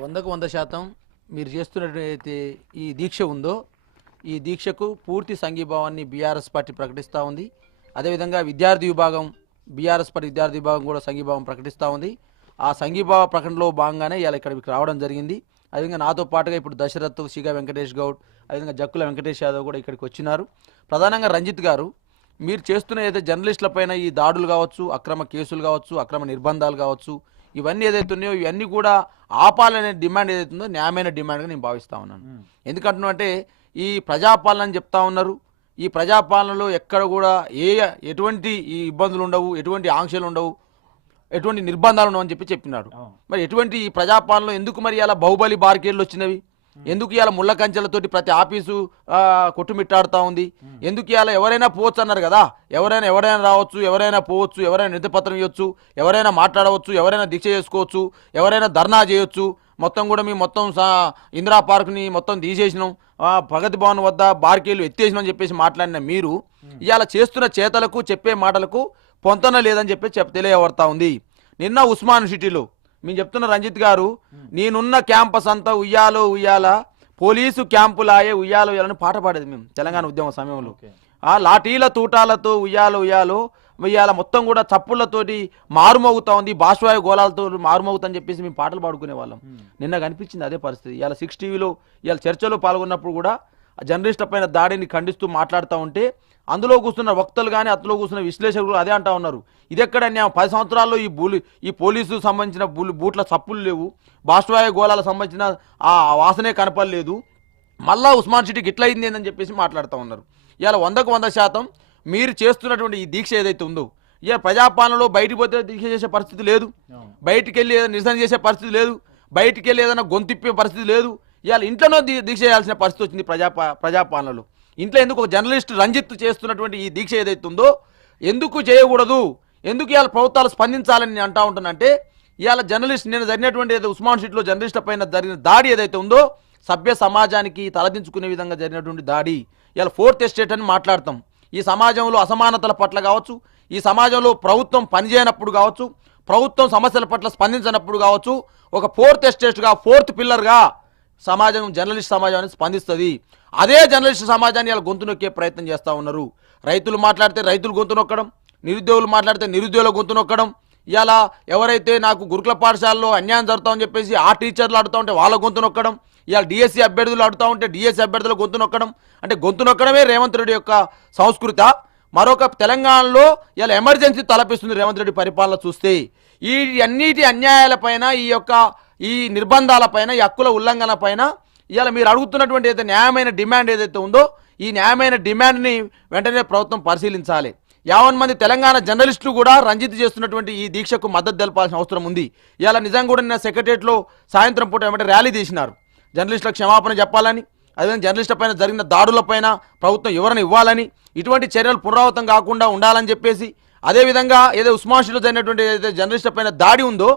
వందకు వంద శాతం మీరు చేస్తున్నటువంటి ఈ దీక్ష ఉందో ఈ దీక్షకు పూర్తి సంఘీభావాన్ని బీఆర్ఎస్ పార్టీ ప్రకటిస్తూ ఉంది. అదేవిధంగా విద్యార్థి విభాగం బీఆర్ఎస్ పార్టీ విద్యార్థి విభాగం కూడా సంఘీభావం ప్రకటిస్తూ ఉంది. ఆ సంఘీభావ ప్రకటనలో భాగంగానే ఇలా ఇక్కడికి రావడం జరిగింది. అదేవిధంగా నాతో పాటుగా ఇప్పుడు దశరథ్ సిగా వెంకటేష్ గౌడ్ అదేవిధంగా జక్కుల వెంకటేష్ యాదవ్ కూడా ఇక్కడికి వచ్చినారు. ప్రధానంగా రంజిత్ గారు మీరు చేస్తున్న ఏదైతే జర్నలిస్టులపైన ఈ దాడులు కావచ్చు అక్రమ కేసులు కావచ్చు అక్రమ నిర్బంధాలు కావచ్చు ఇవన్నీ ఏదైతే ఉన్నాయో ఇవన్నీ కూడా ఆపాలనే డిమాండ్ ఏదైతే ఉందో న్యాయమైన డిమాండ్గా నేను భావిస్తా ఉన్నాను. ఎందుకంటున్నా అంటే ఈ ప్రజాపాలన చెప్తా ఉన్నారు. ఈ ప్రజాపాలనలో ఎక్కడ కూడా ఏ ఎటువంటి ఈ ఇబ్బందులు ఉండవు ఎటువంటి ఆంక్షలు ఉండవు ఎటువంటి నిర్బంధాలు ఉండవు అని చెప్పి చెప్పినాడు మరి ఎటువంటి ఈ ప్రజాపాలనలో ఎందుకు మరి ఇలా బాహుబలి బార్కేళ్ళు వచ్చినవి? ఎందుకు ఇలా ముళ్ళ కంచెలతోటి ప్రతి ఆఫీసు కొట్టుమిట్టాడుతా ఉంది? ఎందుకు ఇలా ఎవరైనా పోవచ్చు అన్నారు కదా? ఎవరైనా ఎవరైనా రావచ్చు ఎవరైనా పోవచ్చు ఎవరైనా నిధపత్రం ఇవ్వచ్చు ఎవరైనా మాట్లాడవచ్చు ఎవరైనా దీక్ష చేసుకోవచ్చు ఎవరైనా ధర్నా చేయొచ్చు. మొత్తం కూడా మేము మొత్తం ఇందిరా పార్క్ని మొత్తం తీసేసినాం. ప్రగతి భవన్ వద్ద బార్కేలు ఎత్తేసినాం అని చెప్పేసి మాట్లాడిన మీరు ఇవాళ చేస్తున్న చేతలకు చెప్పే మాటలకు పొంతన లేదని చెప్పి చెప్ తెలియబడతా ఉంది. నిన్న ఉస్మాన్ సిటీలో మేము చెప్తున్న రంజిత్ గారు నేనున్న క్యాంపస్ అంతా ఉయ్యాలో ఉయ్యాల పోలీసు క్యాంపులాయే ఉయ్యాలో ఉయ్యాలని పాట పాడేది మేము తెలంగాణ ఉద్యమ సమయంలో. ఆ లాఠీల తూటాలతో ఉయ్యాలో ఉయ్యాలో ఉయ్యాల మొత్తం కూడా చప్పుళ్ళతోటి మారుమోగుతా ఉంది బాష్వాయు గోళాలతో మారుమోగుతా అని చెప్పేసి మేము పాటలు పాడుకునే వాళ్ళం. నిన్న కనిపించింది అదే పరిస్థితి. ఇవాళ సిక్స్ టీవీలో ఇవాళ చర్చలో పాల్గొన్నప్పుడు కూడా ఆ జర్నలిస్టుల పైన దాడిని ఖండిస్తూ మాట్లాడుతూ ఉంటే అందులో కూర్చున్న వక్తలు కానీ అందులో కూర్చున్న విశ్లేషకులు అదే అంటా ఉన్నారు. ఇది ఎక్కడ న్యాయం పది సంవత్సరాల్లో ఈ బూలి ఈ పోలీసు సంబంధించిన బూలి బూట్ల చప్పులు లేవు. బాష్వాయ గోళాలకు సంబంధించిన ఆ వాసనే కనపడలేదు. మళ్ళా ఉస్మాన్ సిటీకి ఇట్లా అయింది అని చెప్పేసి మాట్లాడుతూ ఉన్నారు. ఇవాళ వందకు వంద శాతం మీరు చేస్తున్నటువంటి ఈ దీక్ష ఏదైతే ఉందో ఇక ప్రజాపాలనలో బయటికి పోతే దీక్ష చేసే పరిస్థితి లేదు. బయటికి వెళ్ళి ఏదైనా నిరసన చేసే పరిస్థితి లేదు. బయటికి వెళ్ళి ఏదైనా గొంతిప్పే పరిస్థితి లేదు. ఇవాళ ఇంట్లోనో దీక్ష చేయాల్సిన పరిస్థితి వచ్చింది ప్రజాపా ప్రజాపాలనలో. ఇంట్లో ఎందుకు ఒక జర్నలిస్ట్ రంజిత్ చేస్తున్నటువంటి ఈ దీక్ష ఏదైతే ఉందో ఎందుకు చేయకూడదు? ఎందుకు ఇవాళ ప్రభుత్వాలు స్పందించాలని నేను అంటా ఉంటానంటే ఇవాళ జర్నలిస్ట్ నేను జరిగినటువంటి ఏదో ఉస్మాన్ షీట్లో జర్నలిస్టుల పైన జరిగిన దాడి ఏదైతే ఉందో సభ్య సమాజానికి తలదించుకునే విధంగా జరిగినటువంటి దాడి. ఇవాళ ఫోర్త్ ఎస్టేట్ అని మాట్లాడతాం. ఈ సమాజంలో అసమానతల పట్ల కావచ్చు ఈ సమాజంలో ప్రభుత్వం పనిచేయనప్పుడు కావచ్చు ప్రభుత్వం సమస్యల పట్ల స్పందించినప్పుడు కావచ్చు ఒక ఫోర్త్ ఎస్టేట్గా ఫోర్త్ పిల్లర్గా సమాజం జర్నలిస్ట్ సమాజం అనేది స్పందిస్తుంది. అదే జర్నలిస్ట్ సమాజాన్ని ఇలా గొంతు నొక్కే ప్రయత్నం చేస్తూ ఉన్నారు. రైతులు మాట్లాడితే రైతులు గొంతు నొక్కడం నిరుద్యోగులు మాట్లాడితే నిరుద్యోగుల గొంతు నొక్కడం ఇలా ఎవరైతే నాకు గురుకుల పాఠశాలలో అన్యాయం జరుగుతామని చెప్పేసి ఆ టీచర్లు ఆడుతూ ఉంటే వాళ్ళ గొంతు నొక్కడం ఇలా డిఎస్సి అభ్యర్థులు ఆడుతూ ఉంటే డిఎస్సి అభ్యర్థుల గొంతు నొక్కడం అంటే గొంతు నొక్కడమే రేవంత్ రెడ్డి యొక్క సంస్కృత. మరొక తెలంగాణలో ఇలా ఎమర్జెన్సీ తలపిస్తుంది రేవంత్ రెడ్డి పరిపాలన చూస్తే. ఈ అన్నిటి అన్యాయాలపైన ఈ యొక్క ఈ నిర్బంధాలపైన ఈ హక్కుల ఉల్లంఘన పైన ఇవాళ మీరు అడుగుతున్నటువంటి అయితే న్యాయమైన డిమాండ్ ఏదైతే ఉందో ఈ న్యాయమైన డిమాండ్ని వెంటనే ప్రభుత్వం పరిశీలించాలి. యావన్ మంది తెలంగాణ జర్నలిస్టులు కూడా రంజిత్ చేస్తున్నటువంటి ఈ దీక్షకు మద్దతు తెలపాల్సిన అవసరం ఉంది. ఇవాళ నిజంగా కూడా నిన్న సెక్రటరియట్లో సాయంత్రం పూట ఏమంటే ర్యాలీ తీసినారు. జర్నలిస్టులకు క్షమాపణ చెప్పాలని అదేవిధంగా జర్నలిస్టుల పైన జరిగిన దాడులపైన ప్రభుత్వం ఎవరిని ఇవ్వాలని ఇటువంటి చర్యలు పునరావృతం కాకుండా ఉండాలని చెప్పేసి అదేవిధంగా ఏదో ఉస్మాన్షిలో జరిగినటువంటి ఏదైతే జర్నలిస్టుల పైన దాడి ఉందో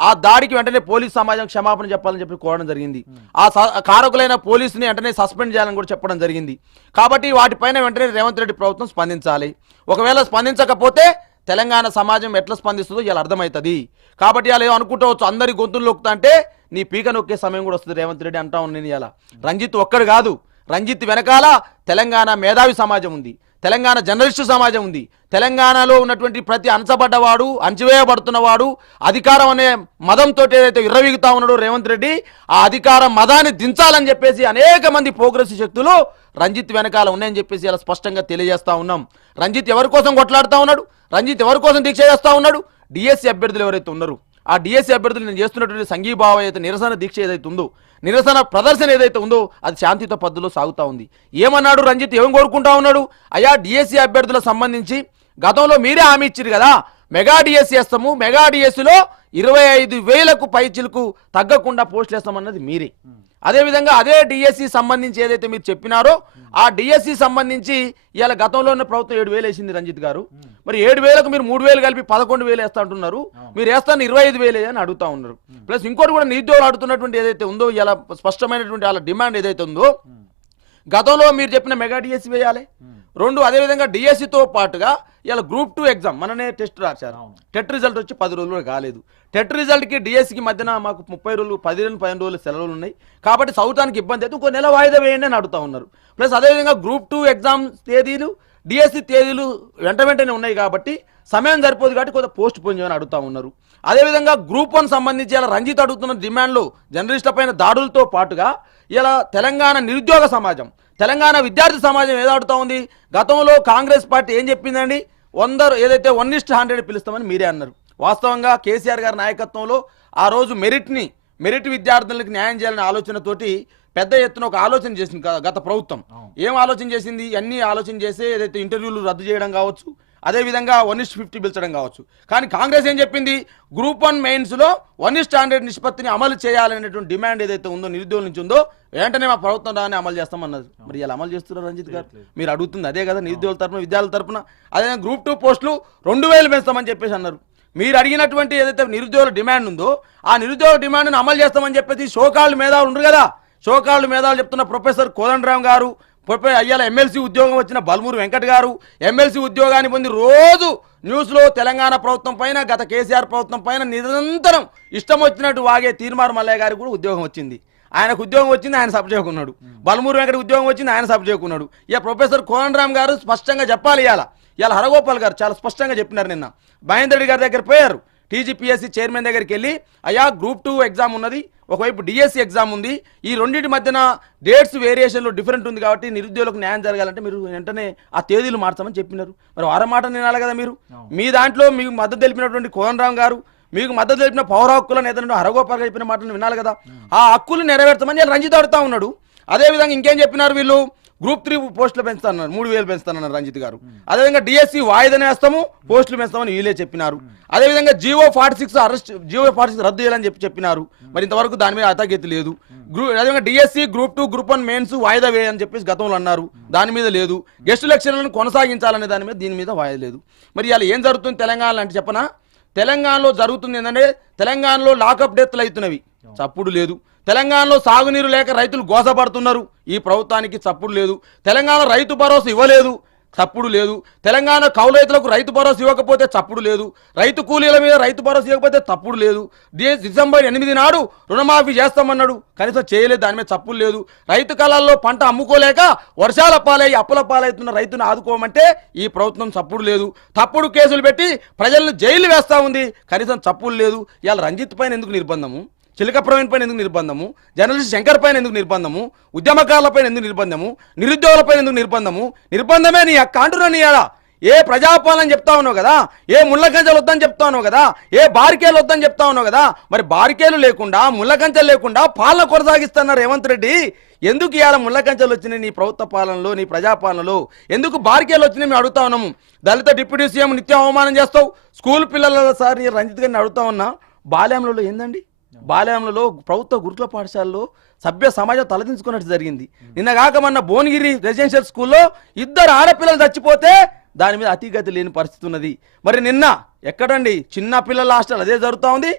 ఆ దాడికి వెంటనే పోలీస్ సమాజం క్షమాపణ చెప్పాలని చెప్పి కోరడం జరిగింది. ఆ స- కారకులైన పోలీసుని వెంటనే సస్పెండ్ చేయాలని కూడా చెప్పడం జరిగింది. కాబట్టి వాటిపైన వెంటనే రేవంత్ రెడ్డి ప్రభుత్వం స్పందించాలి. ఒకవేళ స్పందించకపోతే తెలంగాణ సమాజం ఎట్లా స్పందిస్తుందో ఇలా అర్థమవుతుంది. కాబట్టి ఇలా ఏమో అనుకుంటవచ్చు అందరి గొంతులు నొక్కుతాంటే నీ పీక నొక్కే సమయం కూడా వస్తుంది రేవంత్ రెడ్డి అంటా నేను ఇలా రంజిత్ ఒక్కడు కాదు. రంజిత్ వెనకాల తెలంగాణ మేధావి సమాజం ఉంది. తెలంగాణ జర్నలిస్టు సమాజం ఉంది. తెలంగాణలో ఉన్నటువంటి ప్రతి అణచబడ్డవాడు అణచివేయబడుతున్నవాడు అధికారం అనే మదంతో ఏదైతే విర్రవీగుతా ఉన్నాడో రేవంత్ రెడ్డి ఆ అధికారం మదాన్ని దించాలని చెప్పేసి అనేక మంది ప్రోగ్రెసివ్ శక్తులు రంజిత్ వెనకాల ఉన్నాయని చెప్పేసి ఇలా స్పష్టంగా తెలియజేస్తా ఉన్నాం. రంజిత్ ఎవరి కోసం కొట్లాడుతా ఉన్నాడు? రంజిత్ ఎవరి కోసం దీక్ష చేస్తూ ఉన్నాడు? డిఎస్సి అభ్యర్థులు ఎవరైతే ఉన్నారు. ఆ డిఎస్సి అభ్యర్థులు నేను చేస్తున్నటువంటి సంఘీభావ అయితే నిరసన దీక్ష ఏదైతే ఉందో నిరసన ప్రదర్శన ఏదైతే ఉందో అది శాంతియుత పద్ధతిలో సాగుతూ ఉంది. ఏమన్నాడు రంజిత్? ఏం కోరుకుంటా ఉన్నాడు? అయ్యా డిఎస్సీ అభ్యర్థులకు సంబంధించి గతంలో మీరే హామీ ఇచ్చారు కదా? మెగా డిఎస్సీ వేస్తాము. మెగా డిఎస్సీలో ఇరవై ఐదు వేలకు పైచిలకు తగ్గకుండా పోస్టులు వేస్తామన్నది మీరే. అదేవిధంగా అదే డిఎస్సి సంబంధించి ఏదైతే మీరు చెప్పినారో ఆ డిఎస్సి సంబంధించి ఇవాళ గతంలో ఉన్న ప్రభుత్వం ఏడు వేలు వేసింది రంజిత్ గారు. మరి ఏడు వేలకు మీరు మూడు వేలు కలిపి పదకొండు వేలు వేస్తా అంటున్నారు. మీరు వేస్తాను ఇరవై ఐదు వేలే అని అడుగుతా ఉన్నారు. ప్లస్ ఇంకోటి కూడా నిరుద్యోగులు అడుగుతున్నటువంటి ఏదైతే ఉందో ఇలా స్పష్టమైనటువంటి వాళ్ళ డిమాండ్ ఏదైతే ఉందో గతంలో మీరు చెప్పిన మెగా డిఎస్సి వేయాలి. రెండు అదేవిధంగా డిఎస్సితో పాటుగా ఇలా గ్రూప్ టూ ఎగ్జామ్ మననే టెస్ట్ రాశారు. టెట్ రిజల్ట్ వచ్చి పది రోజులు కాలేదు. టెట్ రిజల్ట్కి డిఎస్సికి మధ్యన మాకు ముప్పై రోజులు పది రోజులు పదిహేను రోజులు సెలవులు ఉన్నాయి. కాబట్టి చదవటానికి ఇబ్బంది అయితే ఇంకో నెల వాయిదా వేయండి అని అడుగుతా ఉన్నారు. ప్లస్ అదేవిధంగా గ్రూప్ టూ ఎగ్జామ్ తేదీలు డిఎస్సి తేదీలు వెంట వెంటనే ఉన్నాయి కాబట్టి సమయం సరిపోదు కాబట్టి కొంత పోస్ట్ పోన్ చేయమని అడుగుతా ఉన్నారు. అదేవిధంగా గ్రూప్ వన్ సంబంధించి ఇలా రంజిత్ అడుగుతున్న డిమాండ్లు జర్నలిస్టుల పైన దాడులతో పాటుగా ఇలా తెలంగాణ నిరుద్యోగ సమాజం తెలంగాణ విద్యార్థి సమాజం ఏదో అడుగుతా ఉంది. గతంలో కాంగ్రెస్ పార్టీ ఏం చెప్పిందండి? వందరు ఏదైతే వన్ ఇస్ట్ హండ్రెడ్ పిలుస్తామని మీరే అన్నారు. వాస్తవంగా కేసీఆర్ గారి నాయకత్వంలో ఆ రోజు మెరిట్ని మెరిట్ విద్యార్థులకు న్యాయం చేయాలనే ఆలోచనతోటి పెద్ద ఎత్తున ఒక ఆలోచన చేసింది గత ప్రభుత్వం. ఏం ఆలోచన చేసింది? అన్ని ఆలోచన చేసి ఏదైతే ఇంటర్వ్యూలు రద్దు చేయడం కావచ్చు అదేవిధంగా వన్ ఇస్ట్ ఫిఫ్టీ పిలిచడం కావచ్చు. కానీ కాంగ్రెస్ ఏం చెప్పింది? గ్రూప్ వన్ మెయిన్స్లో వన్ ఇస్ట్ హండ్రెడ్ నిష్పత్తిని అమలు చేయాలనేటువంటి డిమాండ్ ఏదైతే ఉందో నిరుద్యోగుల నుంచి ఉందో వెంటనే మా ప్రభుత్వం రాని అమలు చేస్తామన్నది మరి ఇలా అమలు చేస్తున్నారు రంజిత్ గారు? మీరు అడుగుతుంది అదే కదా నిరుద్యోగుల తరపున విద్యార్థుల తరపున. అదే గ్రూప్ టూ పోస్టులు రెండు వేలు పెంచుతామని చెప్పేసి అన్నారు. మీరు అడిగినటువంటి ఏదైతే నిరుద్యోగుల డిమాండ్ ఉందో ఆ నిరుద్యోగ డిమాండ్ను అమలు చేస్తామని చెప్పేసి షోకాళ్ళు మేధావులు ఉండరు కదా. షోకాళ్ళు మేధావులు చెప్తున్న ప్రొఫెసర్ కోదండరామ్ గారు ప్రొఫె అయ్యాల ఎమ్మెల్సీ ఉద్యోగం వచ్చిన బల్మూరు వెంకట్ గారు ఎమ్మెల్సీ ఉద్యోగాన్ని పొంది రోజు న్యూస్లో తెలంగాణ ప్రభుత్వం పైన గత కేసీఆర్ ప్రభుత్వం పైన నిరంతరం ఇష్టం వచ్చినట్టు వాగే తీర్మార్ మల్లయ్య గారికి కూడా ఉద్యోగం వచ్చింది. ఆయనకు ఉద్యోగం వచ్చింది ఆయన సబ్ చేయకున్నాడు బల్మూరు వెంకట ఉద్యోగం వచ్చింది ఆయన సబ్ చేయకున్నాడు ఇక ప్రొఫెసర్ కోదండరామ్ గారు స్పష్టంగా చెప్పాలి ఇవాళ ఇవాళ హరగోపాల్ గారు చాలా స్పష్టంగా చెప్పినారు నిన్న. మహేందర్ రెడ్డి గారి దగ్గర పోయారు. టీజీపీఎస్సీ చైర్మన్ దగ్గరికి వెళ్ళి అయ్యా గ్రూప్ టూ ఎగ్జామ్ ఉన్నది. ఒకవైపు డిఎస్సి ఎగ్జామ్ ఉంది. ఈ రెండింటి మధ్యన డేట్స్ వేరియేషన్లో డిఫరెంట్ ఉంది కాబట్టి నిరుద్యోగులకు న్యాయం జరగాలంటే మీరు వెంటనే ఆ తేదీలు మార్చమని చెప్పినారు. మరి వారం మాట వినాలి కదా మీరు. మీ దాంట్లో మీకు మద్దతు తెలిపినటువంటి కోదండరామ్ గారు మీకు మద్దతు తెలిపిన పౌర హక్కుల నేత హరగోపాల్ చెప్పిన మాటలు వినాలి కదా. ఆ హక్కులు నెరవేర్చమని రంజిత్ అడుగుతా ఉన్నాడు. అదేవిధంగా ఇంకేం చెప్పినారు వీళ్ళు? గ్రూప్ త్రీ పోస్టులు పెంచుతానన్నారు మూడు వేలు పెంచుతానన్నారు రంజిత్ గారు. అదేవిధంగా డిఎస్సి వాయిదానే వేస్తాము పోస్టులు పెంచుతామని వీళ్ళే చెప్పినారు. అదేవిధంగా GO forty six arrest GO forty six రద్దు చేయాలని చెప్పి చెప్పినారు. మరి ఇంతవరకు దాని మీద అతగతి లేదు. గ్రూప్ అదేవిధంగా DSC group two group one mains వాయిదా వేయని చెప్పేసి గతంలో అన్నారు. దాని మీద లేదు. గెస్ట్ లెక్చర్లను కొనసాగించాలనే దాని మీద దీని మీద వాయిదా లేదు. మరి ఇలా ఏం జరుగుతుంది తెలంగాణ అంటే చెప్పనా? తెలంగాణలో జరుగుతుంది ఏంటంటే తెలంగాణలో లాకప్ డెత్లు అవుతున్నవి. చప్పుడు లేదు. తెలంగాణలో సాగునీరు లేక రైతులు గోసపడుతున్నారు. ఈ ప్రభుత్వానికి చప్పుడు లేదు. తెలంగాణ రైతు భరోసా ఇవ్వలేదు. చప్పుడు లేదు. తెలంగాణ కౌలు రైతులకు రైతు భరోసా ఇవ్వకపోతే చప్పుడు లేదు. రైతు కూలీల మీద రైతు భరోసా ఇవ్వకపోతే తప్పుడు లేదు. డిసెంబర్ ఎనిమిది నాడు రుణమాఫీ చేస్తామన్నాడు. కనీసం చేయలేదు. దాని మీద చప్పుడు లేదు. రైతు కళల్లో పంట అమ్ముకోలేక వర్షాల పాలై అప్పుల పాలవుతున్న రైతును ఆదుకోమంటే ఈ ప్రభుత్వం చప్పుడు లేదు. తప్పుడు కేసులు పెట్టి ప్రజలను జైలు వేస్తూ ఉంది. కనీసం చప్పుడు లేదు. ఇవాళ రంజిత్ పైన ఎందుకు నిర్బంధము? చిలక ప్రవీణ్ పైన ఎందుకు నిర్బంధము? జర్నలిస్ట్ శంకర్ పైన ఎందుకు నిర్బంధము? ఉద్యమకారులపైన ఎందుకు నిర్బంధము? నిరుద్యోగులపైన ఎందుకు నిర్బంధము? నిర్బంధమే నీ అక్క నీ ఆడ ఏ ప్రజాపాలన చెప్తా ఉన్నావు కదా? ఏ ముళ్ళకంచెలు వద్దని చెప్తా ఉన్నావు కదా? ఏ బారికేలు వద్దని చెప్తా ఉన్నావు కదా? మరి బారికేలు లేకుండా ముళ్ళకంచెలు లేకుండా పాలన కొనసాగిస్తున్నారు రేవంత్ రెడ్డి. ఎందుకు ఇవాళ ముళ్ళకంచెలు వచ్చినాయి నీ ప్రభుత్వ పాలనలో నీ ప్రజాపాలనలో? ఎందుకు బారికేలు వచ్చినాయి మేము అడుగుతా ఉన్నాము? దళిత డిప్యూటీ సీఎం నిత్యం అవమానం చేస్తావు. స్కూల్ పిల్లల సార్ రంజిత్ గారిని అడుగుతా ఉన్నా. బాల్యంలో ఏందండి? బాల్యంలో ప్రభుత్వ గురుకుల పాఠశాలలో సభ్య సమాజం తలదించుకున్నట్టు జరిగింది. నిన్న కాక మొన్న భువనగిరి రెసిడెన్షియల్ స్కూల్లో ఇద్దరు ఆడపిల్లలు చచ్చిపోతే దాని మీద అతిగతి లేని పరిస్థితి ఉన్నది. మరి నిన్న ఎక్కడండి? చిన్న పిల్లల హాస్టల్ అదే జరుగుతూ ఉంది.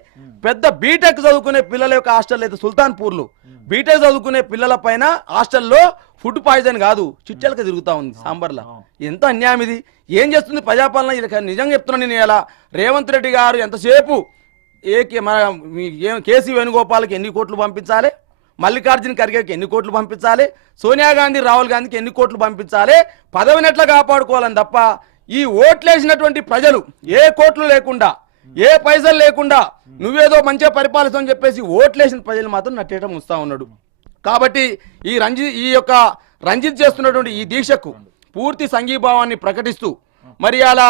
పెద్ద బీటెక్ చదువుకునే పిల్లల యొక్క హాస్టల్ అయితే సుల్తాన్పూర్లో. బీటెక్ చదువుకునే పిల్లల పైన హాస్టల్లో ఫుడ్ పాయిజన్ కాదు. చిట్టెలక తిరుగుతా ఉంది సాంబార్లా. ఎంత అన్యాయం ఇది? ఏం చేస్తుంది ప్రజాపాలన? ఇది నిజంగా చెప్తున్నా నేను ఇలా. రేవంత్ రెడ్డి గారు ఎంతసేపు ఏ మన కేసీ వేణుగోపాల్కి ఎన్ని కోట్లు పంపించాలి? మల్లికార్జున ఖర్గేకి ఎన్ని కోట్లు పంపించాలి? సోనియా గాంధీ రాహుల్ గాంధీకి ఎన్ని కోట్లు పంపించాలి? పదవిని ఎట్లా కాపాడుకోవాలని తప్ప ఈ ఓట్లేసినటువంటి ప్రజలు ఏ కోట్లు లేకుండా ఏ పైసలు లేకుండా నువ్వేదో మంచిగా పరిపాలిస్తామని చెప్పేసి ఓట్లేసిన ప్రజలు మాత్రం నట్టేయటం వస్తూ ఉన్నాడు. కాబట్టి ఈ రంజిత్ ఈ యొక్క రంజిత్ చేస్తున్నటువంటి ఈ దీక్షకు పూర్తి సంఘీభావాన్ని ప్రకటిస్తూ మరి అలా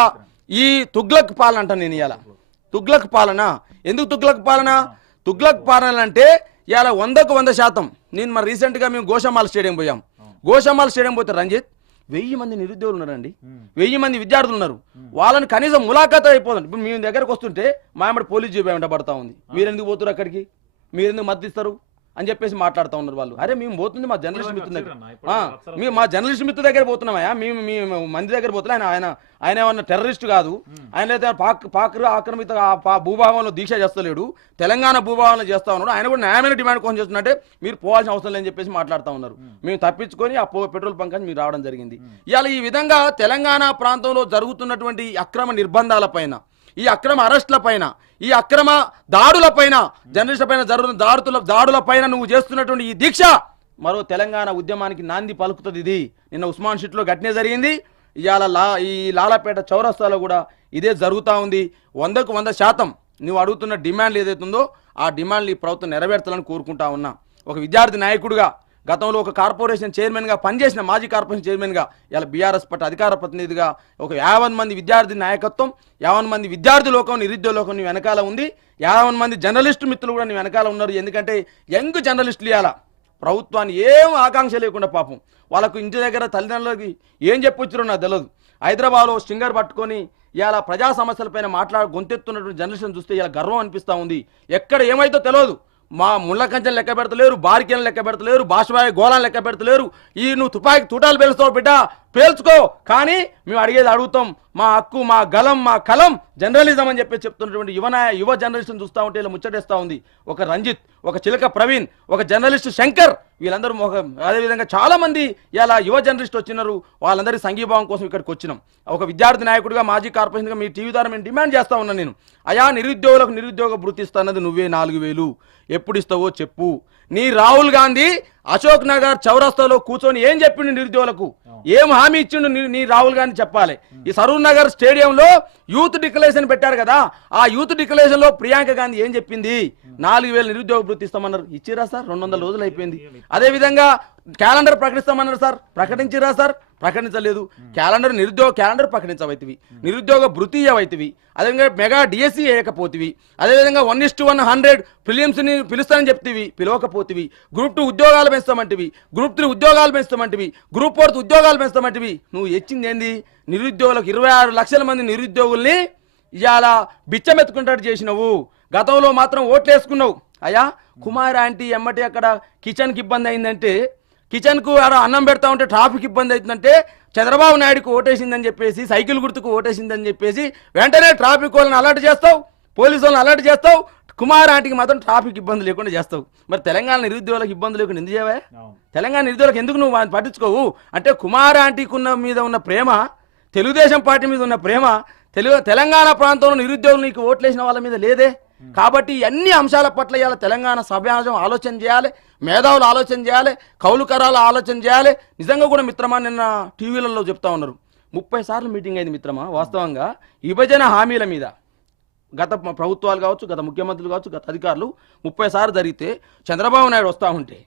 ఈ తుగ్లక్ పాలన అంటాను నేను ఇలా తుగ్లక్ పాలన. ఎందుకు తుగ్లక్ పాలన? తుగ్లక్ పాలన అంటే ఇవాళ వందకు వంద శాతం. నేను మరి రీసెంట్గా మేము గోషమాల్ స్టేడియం పోయాం. గోషమాల్ స్టేడియం పోతే రంజిత్ వెయ్యి మంది నిరుద్యోగులు ఉన్నారండి. వెయ్యి మంది విద్యార్థులు ఉన్నారు. వాళ్ళని కనీసం ములాఖాత అయిపోతుంది ఇప్పుడు మీ దగ్గరకు వస్తుంటే మామిడి పోలీస్ జీబు వెంట పడతా ఉంది. మీరు ఎందుకు పోతున్నారు అక్కడికి? మీరు ఎందుకు మద్దతు ఇస్తారు అని చెప్పేసి మాట్లాడుతూ ఉన్నారు వాళ్ళు. అరే మేము పోతుంది మా జర్నలిస్ట్ మిత్రుల దగ్గర. మేము మా జర్నలిస్ట్ మిత్రుల దగ్గర పోతున్నామయ్యా. మేము మీ మంది దగ్గర పోతున్నాం ఆయన ఆయన ఆయన ఏమన్నా టెర్రరిస్ట్ కాదు. ఆయన అయితే పాక్ పాక్ ఆక్రమిత భూభాగంలో దీక్ష చేస్తలేడు. తెలంగాణ భూభాగంలో చేస్తా ఉన్నాడు. ఆయన కూడా న్యాయమైన డిమాండ్ కోసం చేస్తున్నట్టే మీరు పోవాల్సిన అవసరం లేదని చెప్పేసి మాట్లాడుతూ ఉన్నారు. మేము తప్పించుకొని ఆ పో- పెట్రోల్ బంక్ మీరు రావడం జరిగింది. ఇవాళ ఈ విధంగా తెలంగాణ ప్రాంతంలో జరుగుతున్నటువంటి అక్రమ నిర్బంధాల పైన ఈ అక్రమ అరెస్టుల పైన ఈ అక్రమ దాడుల పైన జర్నలిస్టుల పైన జరుగుతున్న దాడుల దాడుల పైన నువ్వు చేస్తున్నటువంటి ఈ దీక్ష మరో తెలంగాణ ఉద్యమానికి నాంది పలుకుతుంది ఇది. నిన్న ఉస్మాన్ షీట్లో ఘటనే జరిగింది. ఇవాళ లా ఈ లాలాపేట చౌరస్తాలో కూడా ఇదే జరుగుతూ ఉంది. వందకు వంద శాతం నువ్వు అడుగుతున్న డిమాండ్లు ఏదైతుందో ఆ డిమాండ్లు ఈ ప్రభుత్వం నెరవేర్చాలని కోరుకుంటా ఉన్నా. ఒక విద్యార్థి నాయకుడిగా గతంలో ఒక కార్పొరేషన్ చైర్మన్గా పనిచేసిన మాజీ కార్పొరేషన్ చైర్మన్గా ఇలా బీఆర్ఎస్ పట్ల అధికార ప్రతినిధిగా ఒక యావన్ మంది విద్యార్థి నాయకత్వం యావన్ మంది విద్యార్థి లోకం నిరుద్యోగ లోకం నీ వెనకాల ఉంది. యావన్ మంది జర్నలిస్టు మిత్రులు కూడా నీ వెనకాల ఉన్నారు. ఎందుకంటే యంగ్ జర్నలిస్టులు ఇవాళ ప్రభుత్వాన్ని ఏం ఆకాంక్ష లేకుండా పాపం వాళ్ళకు ఇంటి దగ్గర తల్లిదండ్రులకి ఏం చెప్పొచ్చారో నాకు తెలియదు హైదరాబాద్లో స్టింగర్ పట్టుకొని ఇలా ప్రజా సమస్యలపైన మాట్లాడు గొంతెత్తున్నటువంటి జర్నలిస్టులను చూస్తే ఇలా గర్వం అనిపిస్తూ ఉంది. ఎక్కడ ఏమైతో తెలియదు మా ముళ్ళ కంచెలు లెక్క పెడతలేరు బారికేలను లెక్క పెడతలేరు బాషబాయి గోళాలు లెక్క పెడతలేరు. ఈ నువ్వు తుపాకి తూటాలు పేలుస్తావు బిడ్డ పేల్చుకో. కానీ మేము అడిగేది అడుగుతాం మా హక్కు మా గలం మా కలం జర్నలిజం అని చెప్పి చెప్తున్నటువంటి యువన యువ జర్నలిస్ట్ని చూస్తూ ఉంటే ఇలా ముచ్చటేస్తూ ఉంది. ఒక రంజిత్ ఒక చిలక ప్రవీణ్ ఒక జర్నలిస్ట్ శంకర్ వీళ్ళందరూ ఒక అదేవిధంగా చాలామంది ఇలా యువ జర్నలిస్ట్ వచ్చినారు. వాళ్ళందరి సంఘీభావం కోసం ఇక్కడికి వచ్చినాం. ఒక విద్యార్థి నాయకుడిగా మాజీ కార్పొరేషన్గా మీ టీవీ ద్వారా మేము డిమాండ్ చేస్తా ఉన్నాను నేను. అయా నిరుద్యోగులకు నిరుద్యోగ భృతి ఇస్తానది నువ్వే నాలుగు వేలు. ఎప్పుడు ఇస్తావో చెప్పు. నీ రాహుల్ గాంధీ అశోక్ నగర్ చౌరస్తాలో కూర్చొని ఏం చెప్పిండు నిరుద్యోగులకు? ఏం హామీ ఇచ్చిండు నీ- రాహుల్ గాంధీ చెప్పాలి. ఈ సరూర్ నగర్ స్టేడియంలో యూత్ డిక్లరేషన్ పెట్టారు కదా ఆ యూత్ డిక్లరేషన్లో ప్రియాంక గాంధీ ఏం చెప్పింది? నాలుగు వేలు నిరుద్యోగ భృతి ఇస్తామన్నారు. ఇచ్చిరా సార్? రెండు వందల రోజులు అయిపోయింది. అదే విధంగా క్యాలెండర్ ప్రకటిస్తామన్నారు సార్. ప్రకటించిరా సార్? ప్రకటించలేదు. క్యాలెండర్ నిరుద్యోగ క్యాలెండర్ ప్రకటించవైతివి నిరుద్యోగ భృతీయవైతివి అదేవిధంగా మెగా డిఎస్సి వేయకపోతివి అదేవిధంగా one is to one hundred ఫిలిమ్స్ని పిలుస్తానని చెప్తివి పిలవకపోతివి గ్రూప్ టూ ఉద్యోగాలు పెంచుతామంటివి గ్రూప్ త్రీ ఉద్యోగాలు పెంచుతామంటివి గ్రూప్ ఫోర్త్ ఉద్యోగాలు పెంచుతామంటివి నువ్వు ఇచ్చింది ఏంది? నిరుద్యోగులకు ఇరవై ఆరు లక్షల మంది నిరుద్యోగుల్ని ఇవాళ బిచ్చమెత్తుకుంటాడు చేసినవు. గతంలో మాత్రం ఓట్లు వేసుకున్నావు అయ్యా కుమార్ ఆంటీ ఎమ్మటి అక్కడ కిచెన్కి ఇబ్బంది అయిందంటే కిచెన్కు ఆడ అన్నం పెడతా ఉంటే ట్రాఫిక్ ఇబ్బంది అవుతుందంటే చంద్రబాబు నాయుడుకు ఓటేసిందని చెప్పేసి సైకిల్ గుర్తుకు ఓటేసిందని చెప్పేసి వెంటనే ట్రాఫిక్ వాళ్ళని అలర్ట్ చేస్తావు పోలీసు వాళ్ళని అలర్ట్ చేస్తావు కుమార్ ఆంటీకి మాత్రం ట్రాఫిక్ ఇబ్బంది లేకుండా చేస్తావు. మరి తెలంగాణ నిరుద్యోగులకు ఇబ్బంది లేకుండా ఎందుకు చేయవా. తెలంగాణ నిరుద్యోగులకు ఎందుకు నువ్వు పట్టించుకోవు? అంటే కుమార్ ఆంటీకి ఉన్న మీద ఉన్న ప్రేమ తెలుగుదేశం పార్టీ మీద ఉన్న ప్రేమ తెలుగు తెలంగాణ ప్రాంతంలో నిరుద్యోగులు నీకు ఓట్లేసిన వాళ్ళ మీద లేదే? Hmm. కాబట్టి అన్ని అంశాల పట్ల ఇవాళ తెలంగాణ సమాజం ఆలోచన చేయాలి మేధావులు ఆలోచన చేయాలి కౌలుకరాలు ఆలోచన చేయాలి. నిజంగా కూడా మిత్రమా నిన్న టీవీలలో చెప్తా ఉన్నారు. ముప్పై సార్లు మీటింగ్ అయింది మిత్రమా వాస్తవంగా విభజన హామీల మీద. గత ప్రభుత్వాలు కావచ్చు గత ముఖ్యమంత్రులు కావచ్చు గత అధికారులు ముప్పై సార్లు జరిగితే చంద్రబాబు నాయుడు వస్తూ ఉంటే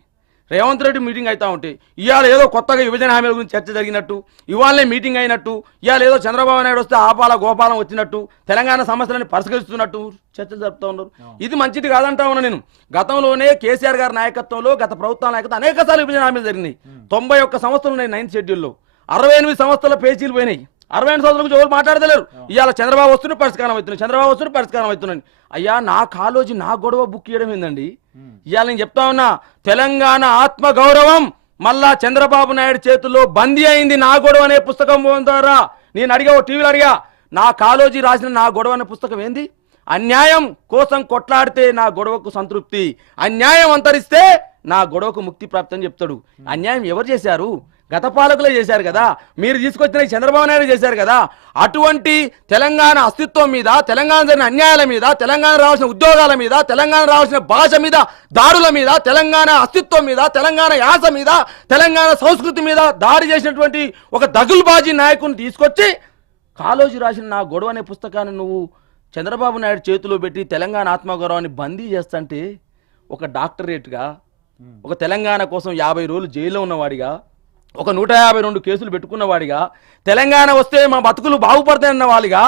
రేవంత్ రెడ్డి మీటింగ్ అవుతా ఉంటే ఇవాళ ఏదో కొత్తగా విభజన హామీల గురించి చర్చ జరిగినట్టు ఇవాళనే మీటింగ్ అయినట్టు ఇవాళ ఏదో చంద్రబాబు నాయుడు వస్తే ఆపాల గోపాలం వచ్చినట్టు తెలంగాణ సమస్యలను పరిష్కరిస్తున్నట్టు చర్చలు జరుపుతూ ఉన్నారు. ఇది మంచిది కాదంటా ఉన్నా నేను. గతంలోనే కేసీఆర్ గారి నాయకత్వంలో గత ప్రభుత్వాల నాయకత్వం అనేక సార్లు విభజన హామీలు జరిగినాయి. తొంభై ఒక్క సంవత్సరాలు ఉన్నాయి నైన్త్ షెడ్యూల్లో. అరవై ఎనిమిది సంవత్సరాల పేజీలు పోయినాయి. అరవై ఎనిమిది సంవత్సరాల గురించి ఎవరు మాట్లాడతలేరు ఇవాళ చంద్రబాబు వస్తున్న పరిష్కారం అవుతున్నాయి చంద్రబాబు వస్తున్న పరిష్కారం అవుతున్నాయి అయ్యా నా కాలోజీ నా గొడవ బుక్ చేయడం ఏందండి? ఇవాళ నేను చెప్తా ఉన్నా తెలంగాణ ఆత్మ గౌరవం మళ్ళా చంద్రబాబు నాయుడు చేతుల్లో బందీ అయింది. నా గొడవ అనే పుస్తకం ద్వారా నేను అడిగా ఓ టీవీలో అడిగా నా కాలోజీ రాసిన నా గొడవ అనే పుస్తకం ఏంది? అన్యాయం కోసం కొట్లాడితే నా గొడవకు సంతృప్తి. అన్యాయం అంతరిస్తే నా గొడవకు ముక్తి ప్రాప్తి అని చెప్తాడు. అన్యాయం ఎవరు చేశారు? గత పాలకులే చేశారు కదా. మీరు తీసుకొచ్చిన చంద్రబాబు నాయుడు చేశారు కదా. అటువంటి తెలంగాణ అస్తిత్వం మీద తెలంగాణ జరిగిన అన్యాయాల మీద తెలంగాణ రావాల్సిన ఉద్యోగాల మీద తెలంగాణ రావాల్సిన భాష మీద దాడుల మీద తెలంగాణ అస్తిత్వం మీద తెలంగాణ యాస మీద తెలంగాణ సంస్కృతి మీద దాడి చేసినటువంటి ఒక దగుల్బాజీ నాయకుని తీసుకొచ్చి కాలోజీ రాసిన నా గొడవ అనే పుస్తకాన్ని నువ్వు చంద్రబాబు నాయుడు చేతిలో పెట్టి తెలంగాణ ఆత్మగౌరవాన్ని బందీ చేస్తంటే ఒక డాక్టరేట్గా ఒక తెలంగాణ కోసం యాభై రోజులు జైల్లో ఉన్నవాడిగా ఒక నూట యాభై రెండు కేసులు పెట్టుకున్నవాడిగా తెలంగాణ వస్తే మా బతుకులు బాగుపడతాయన్న వాడిగా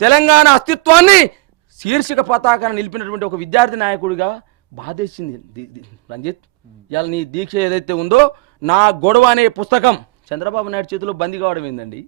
తెలంగాణ అస్తిత్వాన్ని శీర్షిక పతాకాన్ని నిలిపినటువంటి ఒక విద్యార్థి నాయకుడిగా బాధేసింది రంజిత్. ఇవాళ నీ దీక్ష ఏదైతే ఉందో నా గొడవ అనే పుస్తకం చంద్రబాబు నాయుడు చేతిలో బందీ కావడం ఏందండి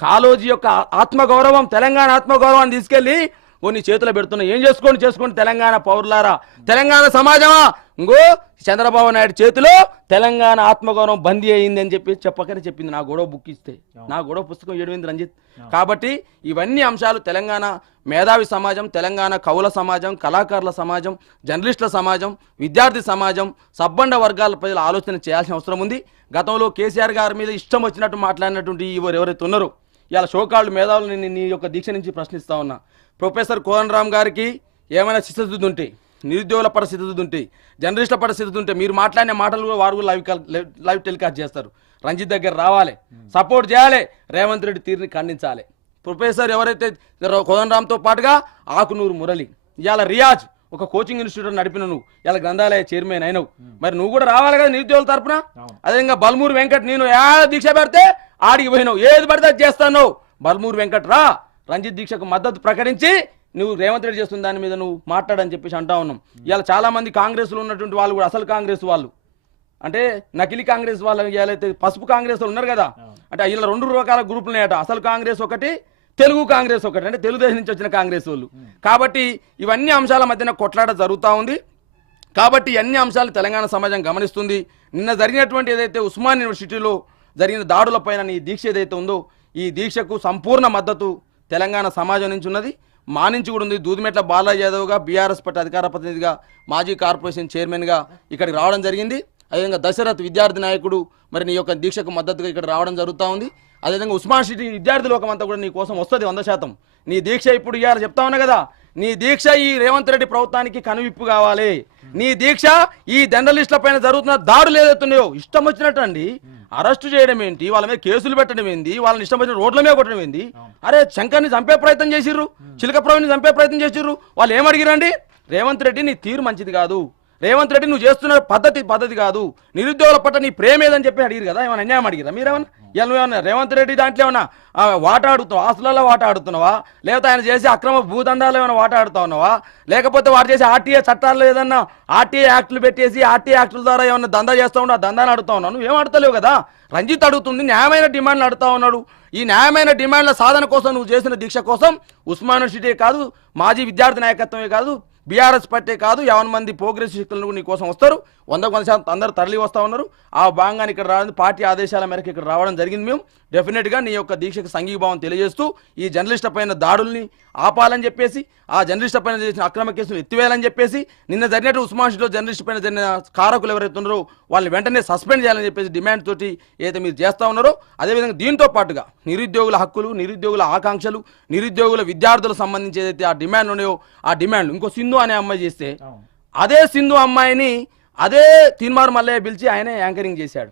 కాలోజీ యొక్క ఆత్మగౌరవం తెలంగాణ ఆత్మగౌరవాన్ని తీసుకెళ్ళి కొన్ని చేతులు పెడుతున్నా ఏం చేసుకోండి చేసుకోండి తెలంగాణ పౌరులారా? తెలంగాణ సమాజమా? ఇంకో చంద్రబాబు నాయుడు చేతిలో తెలంగాణ ఆత్మగౌరవం బందీ అయింది అని చెప్పి చెప్పకనే చెప్పింది. నా గొడవ బుక్ ఇస్తే నా గొడవ పుస్తకం ఏడువింది రంజిత్. కాబట్టి ఇవన్నీ అంశాలు తెలంగాణ మేధావి సమాజం తెలంగాణ కవుల సమాజం కళాకారుల సమాజం జర్నలిస్టుల సమాజం విద్యార్థి సమాజం సబ్బండ వర్గాల ప్రజలు ఆలోచన చేయాల్సిన అవసరం ఉంది. గతంలో కేసీఆర్ గారి మీద ఇష్టం వచ్చినట్టు మాట్లాడినటువంటి ఎవరు ఎవరైతే ఉన్నారో ఇలా షోకాళ్ళు మేధావులు నేను నీ యొక్క దీక్ష నుంచి ప్రశ్నిస్తా ఉన్నా. ప్రొఫెసర్ కోదన్ రామ్ గారికి ఏమైనా చిత్తశుద్ధి ఉంటే నిరుద్యోగుల పరిస్థితి ఉంటే జర్నలిస్టుల పరిస్థితి ఉంటే మీరు మాట్లాడిన మాటలు కూడా వారు కూడా లైవ్ లైవ్- టెలికాస్ట్ చేస్తారు. రంజిత్ దగ్గర రావాలి. సపోర్ట్ చేయాలి. రేవంత్ రెడ్డి తీరుని ఖండించాలి. ప్రొఫెసర్ ఎవరైతే కోదన్ రామ్తో పాటుగా ఆకునూరు మురళి ఇవాళ రియాజ్ ఒక కోచింగ్ ఇన్స్టిట్యూట్ నడిపిన నువ్వు ఇలా గ్రంథాలయ చైర్మన్ అయినవు. మరి నువ్వు కూడా రావాలి కదా నిరుద్యోగుల తరపున? అదేవిధంగా బల్మూరు వెంకట్ నేను ఏ దీక్ష పెడితే ఆడికి పోయినావు. ఏది పడితే చేస్తాను బల్మూరు వెంకట్ రా. రంజిత్ దీక్షకు మద్దతు ప్రకటించి నువ్వు రేవంత్ రెడ్డి చేస్తున్న దాని మీద నువ్వు మాట్లాడని చెప్పేసి అంటా ఉన్నాం. ఇవాళ చాలా మంది కాంగ్రెస్లో ఉన్నటువంటి వాళ్ళు కూడా అసలు కాంగ్రెస్ వాళ్ళు. అంటే నకిలీ కాంగ్రెస్ వాళ్ళు ఏదైతే పసుపు కాంగ్రెస్ వాళ్ళు ఉన్నారు కదా అంటే ఇలా రెండు రకాల గ్రూపులు ఉన్నాయట అసలు కాంగ్రెస్ ఒకటి తెలుగు కాంగ్రెస్ ఒకటి. అంటే తెలుగుదేశం నుంచి వచ్చిన కాంగ్రెస్ వాళ్ళు. కాబట్టి ఇవన్నీ అంశాల మధ్యన కొట్లాట జరుగుతూ ఉంది. కాబట్టి ఈ అన్ని అంశాలు తెలంగాణ సమాజం గమనిస్తుంది. నిన్న జరిగినటువంటి ఏదైతే ఉస్మాన్ యూనివర్సిటీలో జరిగిన దాడులపైన నీ దీక్ష ఏదైతే ఉందో ఈ దీక్షకు సంపూర్ణ మద్దతు తెలంగాణ సమాజం నుంచి ఉన్నది. మా నుంచి కూడా ఉంది. దూదిమెట్ల బాలాజీ యాదవ్గా బీఆర్ఎస్ పార్టీ అధికార ప్రతినిధిగా మాజీ కార్పొరేషన్ చైర్మన్గా ఇక్కడికి రావడం జరిగింది. అదేవిధంగా దశరథ్ విద్యార్థి నాయకుడు మరి నీ యొక్క దీక్షకు మద్దతుగా ఇక్కడ రావడం జరుగుతూ ఉంది. అదేవిధంగా ఉస్మాన్ సిటీ విద్యార్థి లోకం అంతా కూడా నీ కోసం వస్తుంది వంద శాతం. నీ దీక్ష ఇప్పుడు ఇవ్వాలి చెప్తా ఉన్నా కదా. నీ దీక్ష ఈ రేవంత్ రెడ్డి ప్రభుత్వానికి కనువిప్పు కావాలి. నీ దీక్ష ఈ జర్నలిస్టుల పైన జరుగుతున్న దాడులు ఏదైతున్నాయో ఇష్టం వచ్చినట్టు అండి అరెస్ట్ చేయడం ఏంటి? వాళ్ళ మీద కేసులు పెట్టడం ఏంది? వాళ్ళని ఇష్టం వచ్చిన రోడ్ల మీద కొట్టడం ఏంది? అరే శంకర్ని చంపే ప్రయత్నం చేసిర్రు చిలక చంపే ప్రయత్నం చేసిర్రు. వాళ్ళు ఏమడిగిరండి? రేవంత్ రెడ్డి నీ తీరు మంచిది కాదు. రేవంత్ రెడ్డి నువ్వు చేస్తున్న పద్ధతి పద్ధతి కాదు. నిరుద్యోగుల పట్ల నీ ప్రేమ ఏదని చెప్పి అడిగారు కదా ఏమైనా అన్యాయం అడిగిరా? మీరేమన్నా? ఇలా నువ్వేమన్నా రేవంత్ రెడ్డి దాంట్లో ఏమన్నా వాట వాటా ఆడుతున్నావు? ఆస్తులలో వాటా ఆడుతున్నావా? లేకపోతే ఆయన చేసే అక్రమ భూదండాలు ఏమైనా వాటా ఆడుతా ఉన్నావా? లేకపోతే వాడు చేసే ఆర్టీఏ చట్టాల్లో ఏదన్నా ఆర్టీఏ యాక్టులు పెట్టేసి ఆర్టీఏ యాక్టుల ద్వారా ఏమన్నా దందా చేస్తా ఉన్నావు? ఆ దందాన్ని అడుగుతా ఉన్నావు. నువ్వేం ఆడతలేవు కదా? రంజిత్ అడుగుతుంది న్యాయమైన డిమాండ్లు అడుగుతా ఉన్నాడు. ఈ న్యాయమైన డిమాండ్ల సాధన కోసం నువ్వు చేసిన దీక్ష కోసం ఉస్మాన్ యూనివర్సిటీ కాదు మాజీ విద్యార్థి నాయకత్వమే కాదు బీఆర్ఎస్ పార్టీ కాదు యావన్ మంది ప్రోగ్రెస్ శక్తులు నీ కోసం వస్తారు. వంద వంద శాతం అందరూ తరలి వస్తూ ఉన్నారు. ఆ భాగంగా ఇక్కడ రావడం పార్టీ ఆదేశాల మేరకు ఇక్కడ రావడం జరిగింది మేము. డెఫినెట్గా నీ యొక్క దీక్షకు సంఘీభావం తెలియజేస్తూ ఈ జర్నలిస్టుల పైన దాడుల్ని ఆపాలని చెప్పేసి ఆ జర్నలిస్టుల పైన చేసిన అక్రమ కేసులు ఎత్తివేయాలని చెప్పేసి నిన్న జరిగినట్టు ఉస్మాన్ షీట్లో జర్నలిస్ట్ పైన జరిగిన కారకులు ఎవరైతే ఉన్నారో వాళ్ళని వెంటనే సస్పెండ్ చేయాలని చెప్పేసి డిమాండ్ తోటి ఏదైతే మీరు చేస్తా ఉన్నారో అదేవిధంగా దీంతో పాటుగా నిరుద్యోగుల హక్కులు నిరుద్యోగుల ఆకాంక్షలు నిరుద్యోగుల విద్యార్థులకు సంబంధించి ఏదైతే ఆ డిమాండ్ ఉన్నాయో ఆ డిమాండ్ ఇంకో సింధు అనే అమ్మాయి చేస్తే అదే సింధు అమ్మాయిని అదే తీన్మార్ మల్లయ్య పిలిచి ఆయనే యాంకరింగ్ చేశాడు.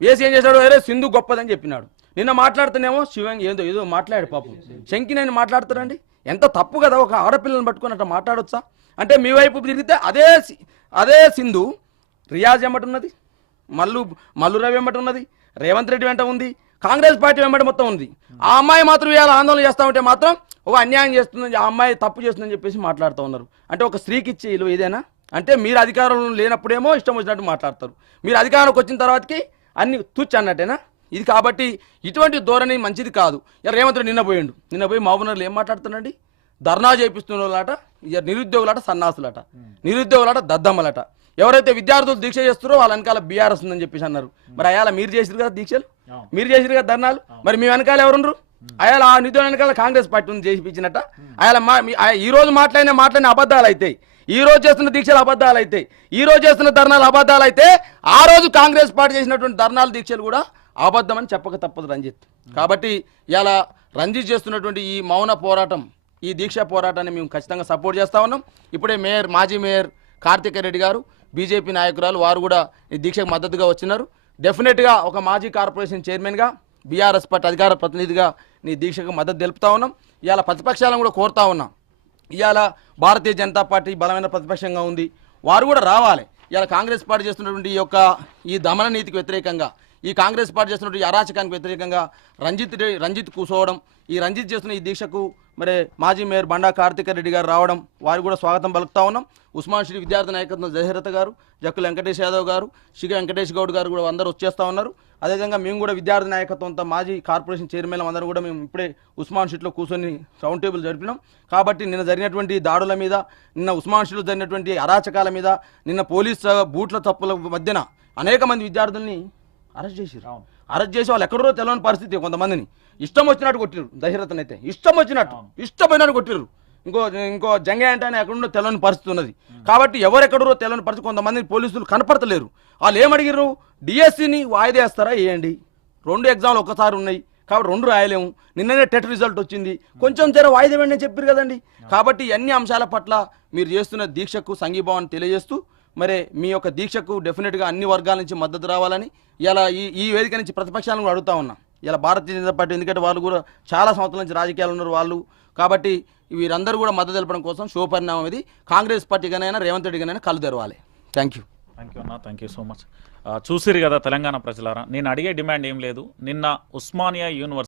వేసి ఏం చేశాడు? అరే సింధు గొప్పదని చెప్పినాడు. నిన్న మాట్లాడుతున్నామో శివంగి ఏదో ఏదో మాట్లాడు పాపం. శంకి నేను మాట్లాడుతారండి ఎంత తప్పు కదా ఒక ఆడపిల్లని పట్టుకుని అట్లా మాట్లాడొచ్చా? అంటే మీ వైపు తిరిగితే అదే సి- అదే సింధు. రియాజ్ వెంబటి ఉన్నది మల్లు మల్లు రవి వెంబటి ఉన్నది రేవంత్ రెడ్డి వెంట ఉంది. కాంగ్రెస్ పార్టీ వెంబడి మొత్తం ఉంది. ఆ అమ్మాయి మాత్రం ఇవాళ ఆందోళన చేస్తా ఉంటే మాత్రం ఒక అన్యాయం చేస్తుందని ఆ అమ్మాయి తప్పు చేస్తుందని చెప్పేసి మాట్లాడుతూ ఉన్నారు. అంటే ఒక స్త్రీకి ఇచ్చే ఇల్లు ఇదేనా అంటే మీరు అధికారంలో లేనప్పుడేమో ఇష్టం వచ్చినట్టు మాట్లాడతారు. మీరు అధికారంలోకి వచ్చిన తర్వాతకి అన్ని తుచ్చు అన్నట్టేనా ఇది కాబట్టి ఇటువంటి ధోరణి మంచిది కాదు. ఇక రేవంత్ రెడ్డి నిన్న పోయిండు. నిన్న పోయి మహబూబ్నగర్లో ఏం మాట్లాడుతున్నాండి ధర్నా చేపిస్తున్న వాళ్ళట ఇక నిరుద్యోగులట సన్నాసులట. నిరుద్యోగులట దద్దమ్మలట. ఎవరైతే విద్యార్థులు దీక్ష చేస్తారో వాళ్ళ వెనకాల బీఆర్ఎస్ ఉందని చెప్పేసి అన్నారు. మరి అయాల మీరు చేసిరు కదా దీక్షలు? మీరు చేసిరు కదా ధర్నాలు? మరి మీ వెనకాల ఎవరుండ్రు? అయాల ఆ నిధుల వెనకాల కాంగ్రెస్ పార్టీ ఉంది చేయించినట్ట అయాల ఈ రోజు మాట్లాడిన మాట్లాడిన అబద్ధాలు అవుతాయి ఈ రోజు చేస్తున్న దీక్షలు అబద్ధాలు అవుతాయి ఈ రోజు చేస్తున్న ధర్నాలు అబద్ధాలు అయితే ఆ రోజు కాంగ్రెస్ పార్టీ చేసినటువంటి ధర్నాలు దీక్షలు కూడా అబద్ధమని చెప్పక తప్పదు రంజిత్. కాబట్టి ఇలా రంజిత్ చేస్తున్నటువంటి ఈ మౌన పోరాటం ఈ దీక్ష పోరాటాన్ని మేము ఖచ్చితంగా సపోర్ట్ చేస్తా ఉన్నాం. ఇప్పుడే మేయర్ మాజీ మేయర్ కార్తిక రెడ్డి గారు బీజేపీ నాయకురాలు వారు కూడా ఈ దీక్షకు మద్దతుగా వచ్చినారు. డెఫినెట్గా ఒక మాజీ కార్పొరేషన్ చైర్మన్గా బీఆర్ఎస్ పార్టీ అధికార ప్రతినిధిగా నీ దీక్షకు మద్దతు తెలుపుతా ఉన్నాం. ఇవాళ ప్రతిపక్షాలను కూడా కోరుతా ఉన్నాం. ఇవాళ భారతీయ జనతా పార్టీ బలమైన ప్రతిపక్షంగా ఉంది. వారు కూడా రావాలి. ఇవాళ కాంగ్రెస్ పార్టీ చేస్తున్నటువంటి ఈ యొక్క ఈ దమన నీతికి వ్యతిరేకంగా ఈ కాంగ్రెస్ పార్టీ చేస్తున్నటువంటి ఈ అరాచకానికి వ్యతిరేకంగా రంజిత్ రెడ్డి రంజిత్ కూర్చోవడం ఈ రంజిత్ చేస్తున్న ఈ దీక్షకు మరి మాజీ మేయర్ బండా కార్తిక రెడ్డి గారు రావడం వారు కూడా స్వాగతం పలుకుతా ఉన్నాం. ఉస్మాన్ శ్రీ విద్యార్థి నాయకత్వం జహీరత గారు జక్కుల వెంకటేష్ యాదవ్ గారు శిఖ వెంకటేష్ గౌడ్ గారు కూడా అందరూ వచ్చేస్తూ ఉన్నారు. అదేవిధంగా మేము కూడా విద్యార్థి నాయకత్వంతో మాజీ కార్పొరేషన్ చైర్మన్ అందరూ కూడా మేము ఇప్పుడే ఉస్మాన్ షీట్లో కూర్చొని రౌండ్ టేబుల్ జరిపినాం. కాబట్టి నిన్న జరిగినటువంటి దాడుల మీద నిన్న ఉస్మాన్ షీట్లో జరిగినటువంటి అరాచకాల మీద నిన్న పోలీస్ బూట్ల తప్పుల మధ్యన అనేక మంది విద్యార్థుల్ని అరెస్ట్ చేసిరు అరెస్ట్ చేసి వాళ్ళు ఎక్కడో తెలియని పరిస్థితి కొంతమందిని. ఇష్టం వచ్చినట్టు కొట్టిరు దశరథన్ అయితే ఇష్టం వచ్చినట్టు. ఇష్టమైనట్టు కొట్టిరు ఇంకో ఇంకో జంగే అంటే ఆయన ఎక్కడుండో తెలియని పరిస్థితి ఉన్నది. కాబట్టి ఎవరెక్కడో తెలియని పరిస్థితి కొంతమంది పోలీసులు కనపడతలేరు. వాళ్ళు ఏమడిగిర్రు డిఎస్సిని వాయిదా వేస్తారా వేయండి రెండు ఎగ్జామ్లు ఒక్కసారి ఉన్నాయి. కాబట్టి రెండు రాయలేము. నిన్ననే టెట్ రిజల్ట్ వచ్చింది. కొంచెం జర వాయిదా వేయండి అని చెప్పారు కదండి. కాబట్టి అన్ని అంశాల పట్ల మీరు చేస్తున్న దీక్షకు సంఘీభావాన్ని తెలియజేస్తూ మరి మీ యొక్క దీక్షకు డెఫినెట్గా అన్ని వర్గాల నుంచి మద్దతు రావాలని ఇలా ఈ ఈ వేదిక నుంచి ప్రతిపక్షాలను కూడా అడుగుతా ఉన్నా. ఇలా భారతీయ జనతా పార్టీ ఎందుకంటే వాళ్ళు కూడా చాలా సంవత్సరాల నుంచి రాజకీయాలు ఉన్నారు వాళ్ళు. కాబట్టి వీరందరూ కూడా మద్దతు తెలపడం కోసం శుభపరిణామం ఇది. కాంగ్రెస్ పార్టీగానైనా రేవంత్ రెడ్డిగానైనా కళ్ళు తెరవాలి. థ్యాంక్ యూ థ్యాంక్ యూ అన్న. థ్యాంక్ యూ సో మచ్ చూసిరు కదా తెలంగాణ ప్రజలారా? నేను అడిగే డిమాండ్ ఏం లేదు. నిన్న ఉస్మానియా యూనివర్సిటీ